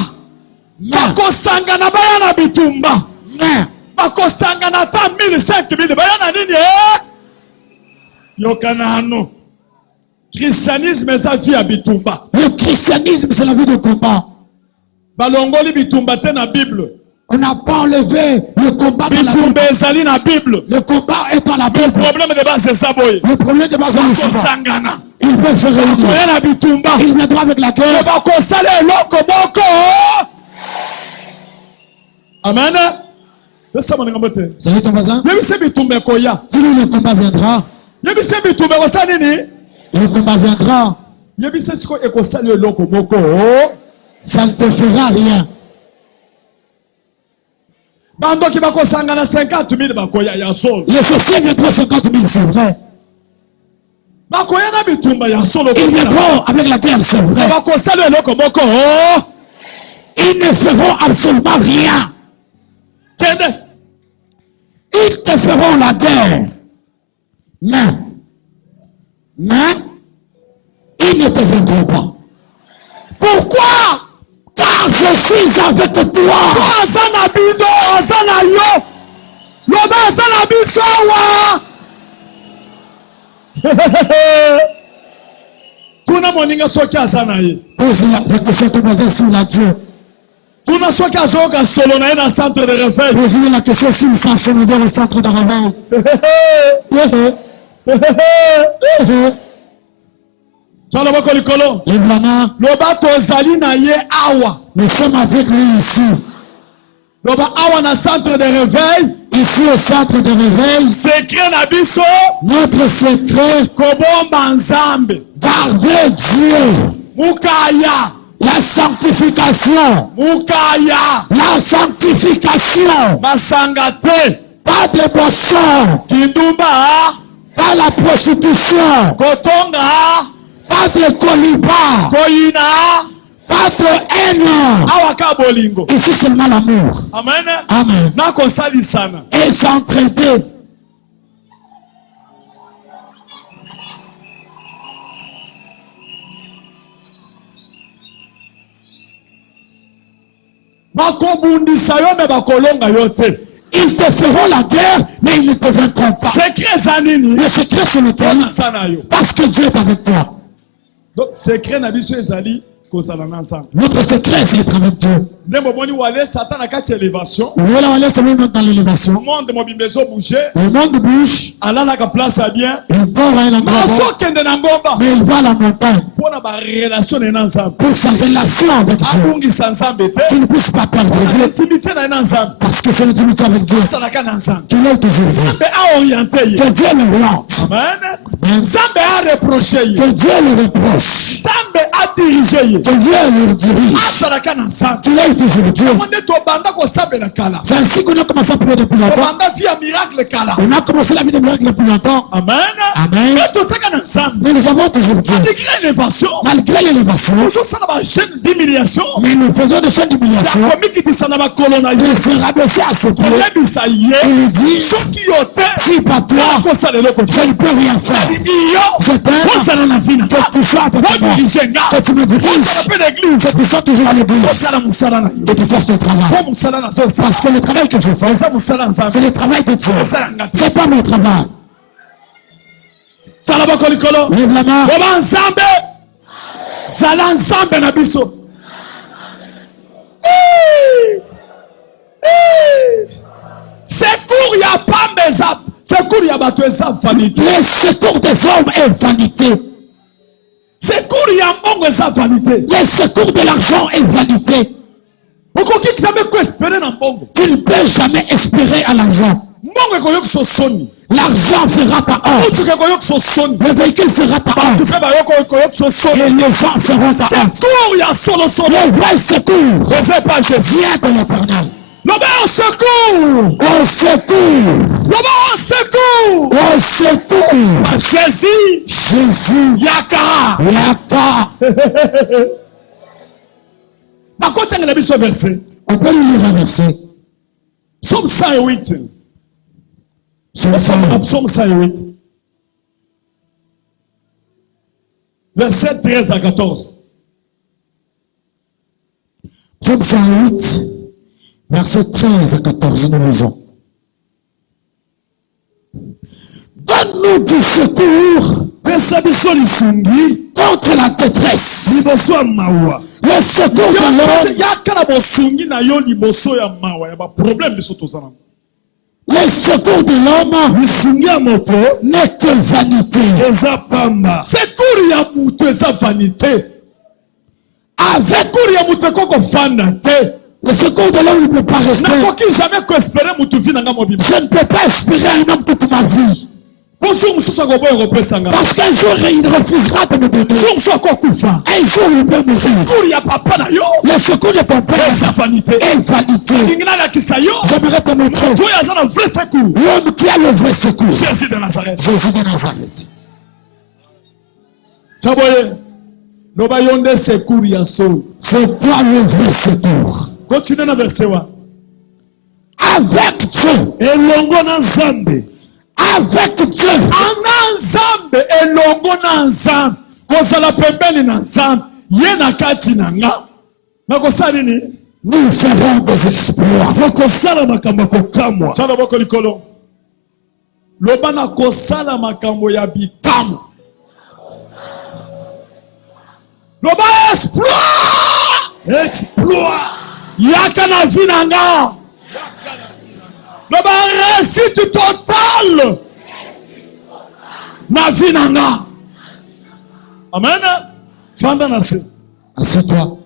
Bakosangana bayana bitumba. Mais Bakosangana ta 1500 bayana nini Yokana hano. Christianisme ça vie à bitumba. le christianisme, c'est la vie de combat. Balongoli bitumba te na Bible. On n'a pas enlevé le combat dans la Bible. Bitumba ezali na Bible. Le combat est dans la Le Bible. problème de base c'est ça boy. Le problème de base, c'est le suivant. Bakosangana. Ils peuvent se réunir. Koyana bitumba. Ils viendront avec la guerre. Bakosale eloko moko. Amen. C'est mon ngamote. Salut ton voisin. Yebise bitumba koya. Dis-lui le combat viendra. Yebise bitumba kosala nini? Le combat viendra. Yebise siko ekosala eloko moko. Ça ne te fera rien. Bando ki bakosangana 50 000 bakoya ya solo. Les sorciers viendront 50 000, c'est vrai. Bakoya na bitumba ya solo. Ils viendront avec la guerre, c'est vrai. Bakosala eloko moko. Ils ne feront absolument rien. Kende. Ils te feront la guerre. Mais, ils ne te vaincront pas. Pourquoi? Car je suis avec toi. Azana bido, azana yo. Loba azana bisowa. Tuna moninga soki azana ye. Pose la question à ton voisin s'il a Dieu. Tuna soki azoka solo na ye na centre de réveil. Pose-lui la question s'il s'enchaîne dans le centre de réveil. Tala bako likolo. Les blâmins, Loba tozali na ye awa. nous sommes avec lui ici. Loba awa na centre de réveil. Ici au centre de réveil, Secret na biso. notre secret, Kobomba nzambe. garder Dieu. Mukaya. La sanctification. Mukaya. La sanctification. Masanga te. Pas de boisson. Kindumba. Pas la prostitution. Kotonga. Pas de colibat. Koyina. Pas de haine. Awaka bolingo. Ici seulement l'amour. Amen. Amen. Na kosali sana. Et s'entraider. Bakobundisa yo me bakolonga yo te. Ils te feront la guerre, mais ils ne te vaincront pas. Secret zanini. Le secret, c'est lequel? Sana yo. Parce que Dieu est avec toi. Donc secret na biso ezali kosala na nzambe. Notre secret, c'est d'être avec Dieu. Ndembo boni wale satan na kati élévation. Voilà, on laisse le monde dans l'élévation. Monde mobimbezo bouger. Le monde bouge. Alala ka place à bien. Il dort à un endroit bon, Maso kende na ngomba. mais il va à la montagne Pona ba relation na nzambe. pour sa relation avec Dieu. Abungi sa nzambe te. Tu ne puisses pas perdre Dieu Intimité na nzambe. parce que c'est l'intimité avec Dieu. Sala ka na nzambe. Tu l'as toujours vu. Be a orienté ye. Que Dieu l'oriente. Amen. Amen. Nzambe a reproché ye. Que Dieu le reproche. Nzambe a dirigé ye. Que Dieu le dirige. Sala ka na nzambe. Tu l'as toujours Dieu. Monde to banda ko sabe na kala. C'est ainsi qu'on a commencé à prier depuis To longtemps. banda via miracle kala. On a commencé la vie de miracle depuis longtemps. Amen. Amen. Mais to saka na nzambe. Mais nous avons toujours Dieu. Malgré l'élévation. Malgré l'élévation, Nous sommes dans la chaîne d'humiliation. mais nous faisons des chaînes d'humiliation. Il Il se rabaisser à ses pieds. Il lui dit, si pas toi, je ne peux rien faire. Je t'aime, que tu sois avec moi, que tu me diriges, que tu sois toujours à l'église, que tu fasses ton travail. Parce que le travail que je fais, c'est le travail de Dieu. C'est pas mon travail. Lève la main. Zala nzambe na biso. Secours ya pambe zap. Secours ya bato eza vanité. Le secours des hommes est vanité. Secours ya mbongo eza vanité. Le secours de l'argent est vanité. Okoki jamais ko espérer na mbongo. Tu ne peux jamais espérer à l'argent. Mbongo ekoyoki so soni. L'argent fera ta honte. Le véhicule fera ta honte. Et les gens feront ta honte. Le vrai secours vient de l'Éternel. Au secours! Au secours! Au secours! Au secours! Jésus! Jésus! Yaka! Yaka! On peut lire un verset. Psaume 108. Psaume 108. Verset 13 à 14. Psaume 108. Verset 13 à 14, nous lisons. Donne-nous du secours contre la détresse. Le secours de l'homme. Le secours de l'homme n'est que vanité. Le secours de l'homme ne peut pas rester. Je ne peux pas espérer un homme toute ma vie. Parce qu'un jour il refusera de me donner. Un jour il peut mourir. Le secours de ton père est vanité. J'aimerais te montrer l'homme qui a le vrai secours. Jésus de Nazareth. C'est toi le vrai secours. Continuez dans verset 1. Avec Dieu. Avec Dieu. Nous ferons des exploits. Exploit. Yaka na vinanga. Loba réussite totale. Na vinanga. Amen. Fanda nasi. Assieds-toi.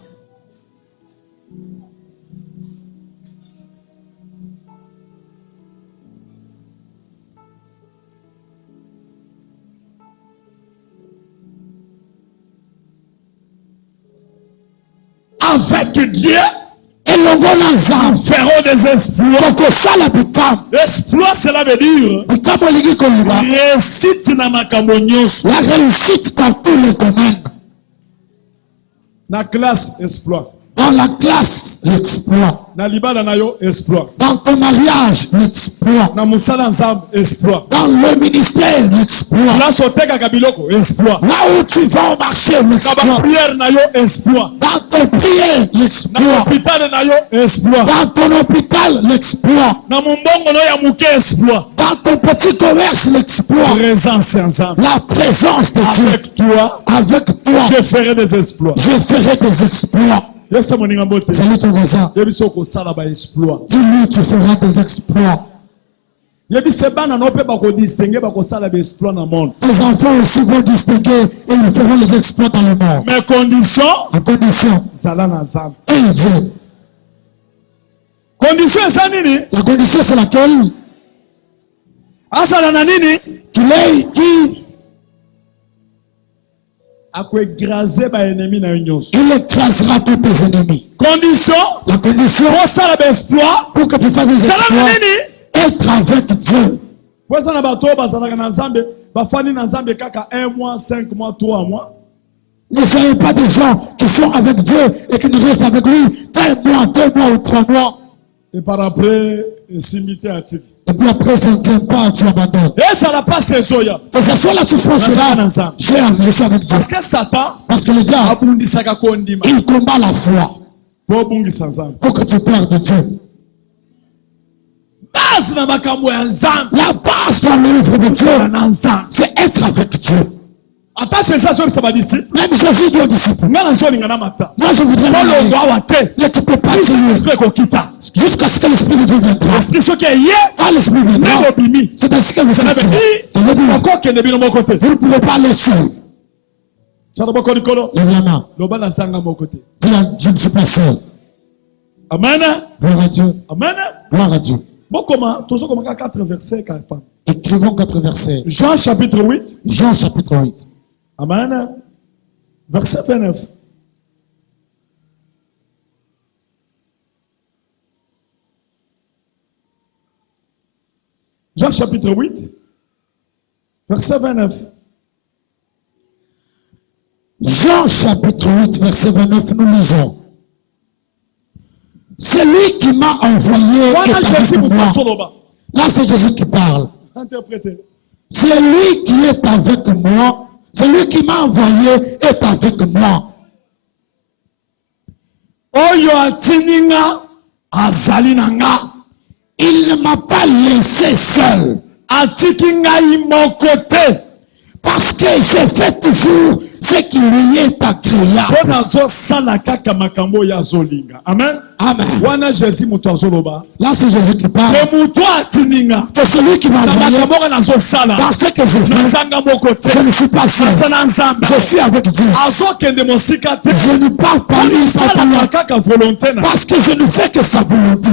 Avec Dieu, et nous ferons des exploits. Exploit, cela veut dire réussite na makambo nyonso. La réussite dans tous les domaines. Na classe, exploit. Dans la classe, l'exploit. Na libala na yo, exploit. Dans ton mariage, l'exploit. Na musala nzambe, exploit. Dans le ministère, l'exploit. Là soteka kabiloko, exploit. Là où tu vas au marché, l'exploit. Na prière na yo, exploit. Dans ton prière, l'exploit. Na hôpital na yo, exploit. Dans ton hôpital, l'exploit. Na mumbongo no ya muke, exploit. Dans ton petit commerce, l'exploit. Présence ensemble. La présence de Dieu. Avec toi, je ferai des exploits. Je ferai des exploits. Salut ton voisin. Dis-lui, tu feras des exploits. Tes enfants aussi vont distinguer et ils feront les exploits dans le monde. Mais condition, à condition, et Dieu. Condition, la condition c'est laquelle? Qu'il est qui? Il écrasera tous tes ennemis. Condition, la condition pour que tu fasses des exploits, être avec Dieu. Ne soyez pas des gens qui sont avec Dieu et qui ne restent avec lui qu'un mois, 2 mois ou 3 mois. Et par après, et puis après, ça ne tient pas, tu abandonnes. Et ça n'a pas ces soya. Que ce soit la souffrance là, je suis avec Dieu. Parce que le diable, il combat la foi pour que tu perdes Dieu. La base dans le livre de Dieu, c'est être avec Dieu. Attache ça sur sa disciple. Même Jésus dit aux disciples. Moi Je voudrais n'écoutez pas jusqu'à ce que l'Esprit de Dieu viendra. Quand l'Esprit viendra, c'est ainsi que vous faites. Ça veut dire, vous ne pouvez pas aller seul. Lève la main. Dis là, je ne suis pas seul. Amen. Gloire à Dieu. Amen. Gloire à Dieu. Bon, comment? Toujours comme 4 versets. Écrivons 4 versets. Jean chapitre 8. Jean chapitre 8. Amen. Verset 29. Jean chapitre 8. Verset 29. Jean chapitre 8, verset 29, nous lisons. C'est lui qui m'a envoyé. Là, c'est Jésus qui parle. Interprétez. C'est lui qui est avec moi. C'est lui qui m'a envoyé est avec moi. Oyo atininga azali nanga. Il ne m'a pas laissé seul. Atikinga imokote. Parce que je fais toujours ce qui lui est agréable. Amen. Amen. Là, c'est Jésus qui parle. Que celui qui m'a envoyé, dans ce que je fais, je ne suis pas seul. Je suis avec Dieu. Je ne parle pas lui, parce que je ne fais que sa volonté.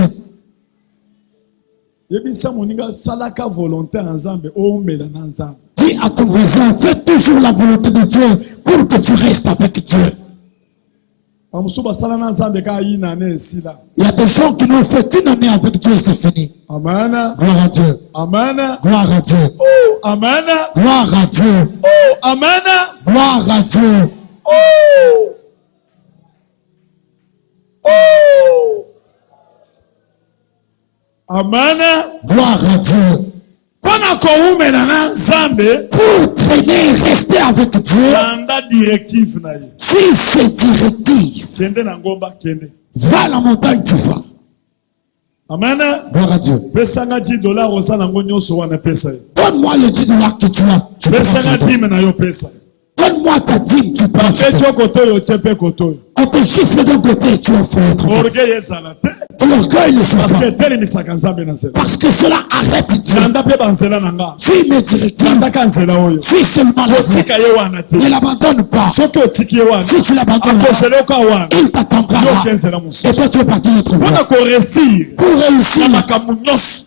Dis à ton voisin, fais toujours la volonté de Dieu pour que tu restes avec Dieu. Il y a des gens qui n'ont fait qu'une année avec Dieu et c'est fini. Amen. Gloire à Dieu. Amen. Gloire à Dieu. Oh, amen. Gloire à Dieu. Oh, amen. Gloire à Dieu. Oh. Oh. Amen. Gloire à Dieu. Pour traîner, rester avec Dieu, si c'est directif, va à la montagne, tu vas. Amen. Gloire à Dieu. Donne-moi le $10 que tu as. Donne-moi ta dîme, tu prends. On te chiffre d'un côté, tu offres l'autre. L'orgueil ne soit pas. Parce que cela arrête Dieu. Suis mes directives. Suis seulement la voie. Ne l'abandonne pas. Si tu l'abandonnes, il t'attendra. Et toi, tu es parti de l'autre voie. Pour réussir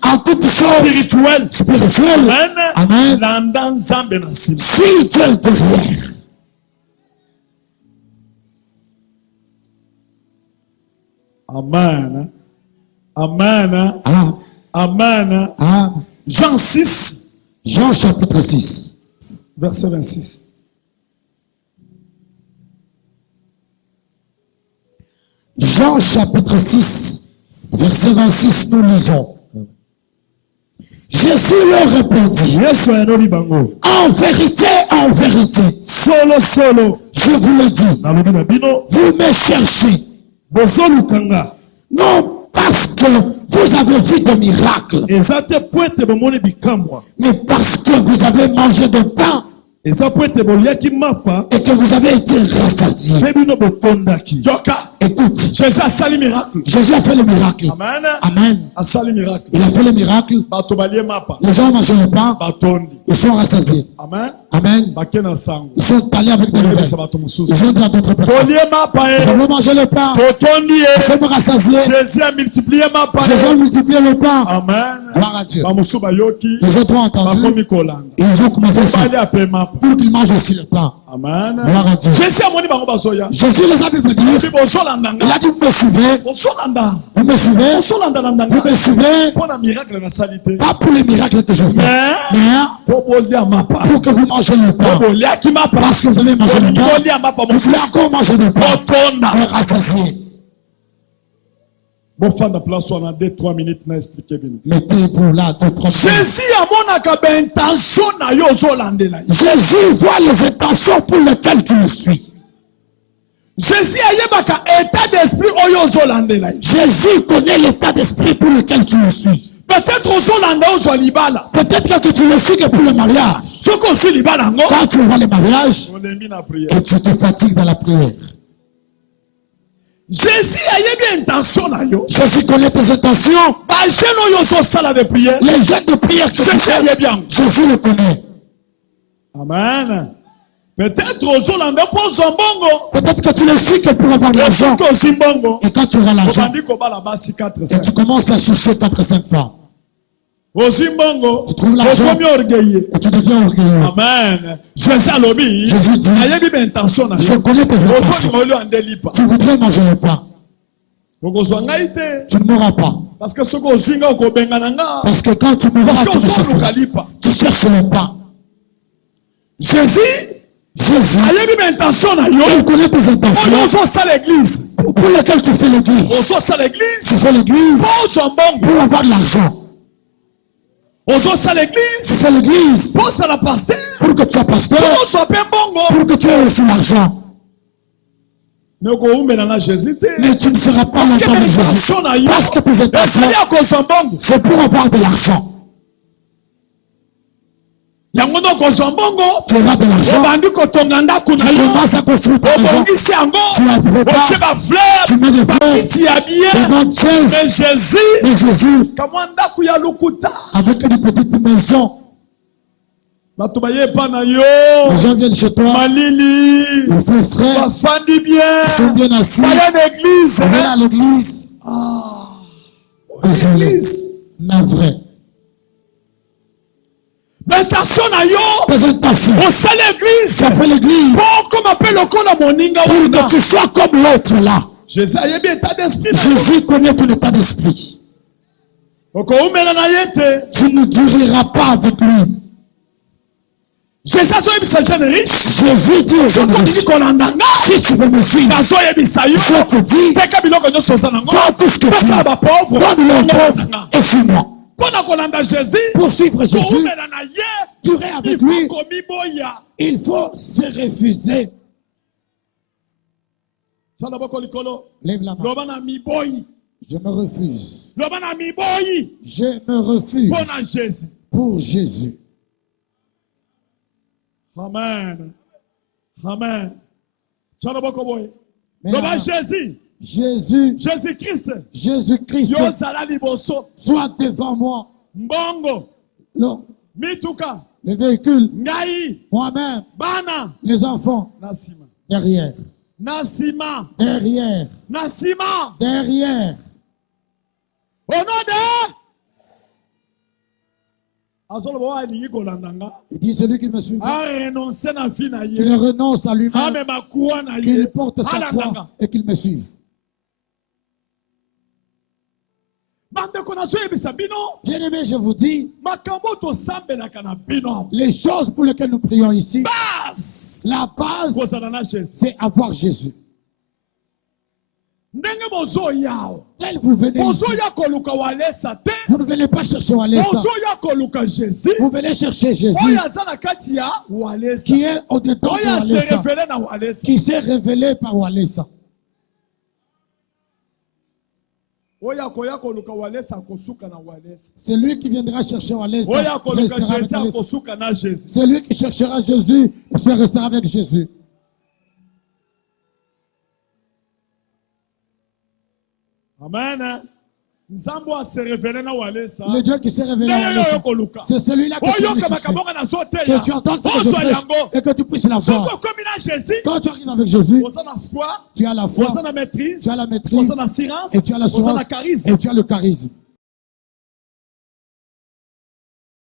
en toutes choses spirituelles. Amen. Suis Dieu derrière. Amen. Amen. Amen. Amen. Jean 6. Jean chapitre 6. Verset 26. Jean chapitre 6. Verset 26, nous lisons. Jésus leur répondit. En vérité, solo, je vous le dis, vous me cherchez. Non parce que vous avez vu des miracles, mais parce que vous avez mangé de pain et que vous avez été rassasiés. Écoute, Jésus a fait le miracle. Amen. Il a fait le miracle. Les gens ont mangé le pain. Ils sont rassasiés. Amen. Ils sont allés avec des nouvelles. Ils ont dit à d'autres personnes, je veux manger le pain. Ils sont rassasiés. Jésus a multiplié le pain. Amen. Gloire à Dieu. Les autres ont entendu. Ils ont commencé aussi. Pour qu'ils mangent aussi le pain. Amen. Gloire à Dieu. Jésus les a vu venir. Il a dit, vous me suivez. Vous me suivez. Vous me suivez. Pas pour les miracles que je fais. Mais pour que vous mangez le pain. Parce que vous avez mangé le pain. Vous voulez encore manger le pain. On est rassasié. Mettez-vous là 2-3 minutes. Jésus voit les intentions pour lesquelles tu le suis. Jésus connaît l'état d'esprit pour lequel tu le suis. Peut-être que tu le suis que pour le mariage. Quand tu vois le mariage, et tu te fatigues dans la prière. Jésus a bien intention. Jésus connaît tes intentions. Les jeunes de prière que tu fais, Jésus le connaît. Amen. Peut-être que tu le suis que pour avoir de l'argent. Et quand tu auras l'argent, et tu commences à chercher 4-5 femmes. Tu trouves l'argent et tu deviens orgueilleux. Amen. Jésus dit, je connais tes intentions. Tu voudrais manger le pain. Tu ne mourras pas. Parce que quand tu mourras, tu cherches le pain. Jésus, il connaît tes intentions pour lesquelles tu fais l'église. Tu fais l'église pour avoir de l'argent. Tu fais l'église pour que tu sois pasteur, pour que tu aies aussi l'argent. Mais tu ne seras pas longtemps avec Jésus. Parce que tes intentions, c'est pour avoir de l'argent. Tu auras de l'argent. Tu commences à construire ta maison. Tu la prépares. Tu mets des fleurs. Des bonnes chaises. Mais Jésus, avec une petite maison. Les gens viennent chez toi. Ils font frère. Ils sont bien assis. Ils viennent à l'église. Désolé. Navré. Tes intentions. Ça fait l'église. Pour que tu sois comme l'autre là. Jésus connaît ton état d'esprit. Tu ne dureras pas avec lui. Jésus dit aux gens riches, si tu veux me suivre, je te dis, vends tout ce que tu as, donne-le aux pauvres et suis-moi. Pour suivre Jésus, durer avec lui, il faut se refuser. Lève la main. Je me refuse. Je me refuse pour Jésus. Amen. Amen. Jésus-Christ, soit devant moi. Non. Le véhicule, moi-même, les enfants, derrière. Derrière. Au nom de... Il dit celui qui me suit, qu'il renonce à lui-même, qu'il porte sa croix et qu'il me suive. Bien-aimé, je vous dis, les choses pour lesquelles nous prions ici, la base, c'est avoir Jésus. Tel vous venez ici, vous ne venez pas chercher Walesa. Vous venez chercher Jésus qui est au-dedans de Walesa, qui s'est révélé par Walesa. C'est lui qui viendra chercher Walesa. C'est lui qui cherchera Jésus et se restera avec Jésus. Amen. Le Dieu qui s'est révélé à Walesa, c'est celui-là que tu veux chercher. Que tu entends ce que je prêche et que tu puisses la voir. Quand tu arrives avec Jésus, tu as la foi, tu as la maîtrise, et tu as l'assurance, et tu as le charisme.